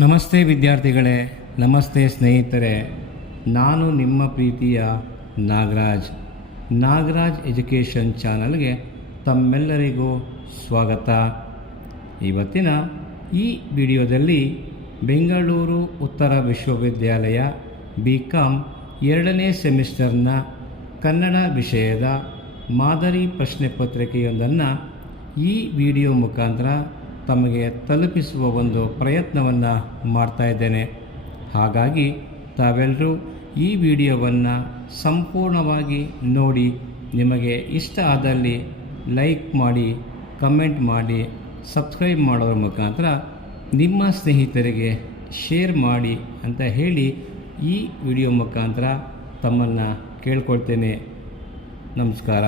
ನಮಸ್ತೆ ವಿದ್ಯಾರ್ಥಿಗಳೇ, ನಮಸ್ತೆ ಸ್ನೇಹಿತರೆ. ನಾನು ನಿಮ್ಮ ಪ್ರೀತಿಯ ನಾಗರಾಜ್ ಎಜುಕೇಷನ್ ಚಾನಲ್ಗೆ ತಮ್ಮೆಲ್ಲರಿಗೂ ಸ್ವಾಗತ. ಇವತ್ತಿನ ಈ ವಿಡಿಯೋದಲ್ಲಿ ಬೆಂಗಳೂರು ಉತ್ತರ ವಿಶ್ವವಿದ್ಯಾಲಯ BCom 2ನೇ ಸೆಮಿಸ್ಟರ್ನ ಕನ್ನಡ ವಿಷಯದ ಮಾದರಿ ಪ್ರಶ್ನೆ ಪತ್ರಿಕೆಯೊಂದನ್ನು ಈ ವಿಡಿಯೋ ಮುಖಾಂತರ ತಮಗೆ ತಲುಪಿಸುವ ಒಂದು ಪ್ರಯತ್ನವನ್ನು ಮಾಡ್ತಾ ಇದ್ದೇನೆ. ಹಾಗಾಗಿ ತಾವೆಲ್ಲರೂ ಈ ವಿಡಿಯೋವನ್ನು ಸಂಪೂರ್ಣವಾಗಿ ನೋಡಿ, ನಿಮಗೆ ಇಷ್ಟ ಆದಲ್ಲಿ ಲೈಕ್ ಮಾಡಿ, ಕಮೆಂಟ್ ಮಾಡಿ, ಸಬ್ಸ್ಕ್ರೈಬ್ ಮಾಡೋದ್ರ ಮುಖಾಂತರ ನಿಮ್ಮ ಸ್ನೇಹಿತರಿಗೆ ಶೇರ್ ಮಾಡಿ ಅಂತ ಹೇಳಿ ಈ ವಿಡಿಯೋ ಮುಖಾಂತರ ತಮ್ಮನ್ನು ಕೇಳ್ಕೊಳ್ತೇನೆ. ನಮಸ್ಕಾರ.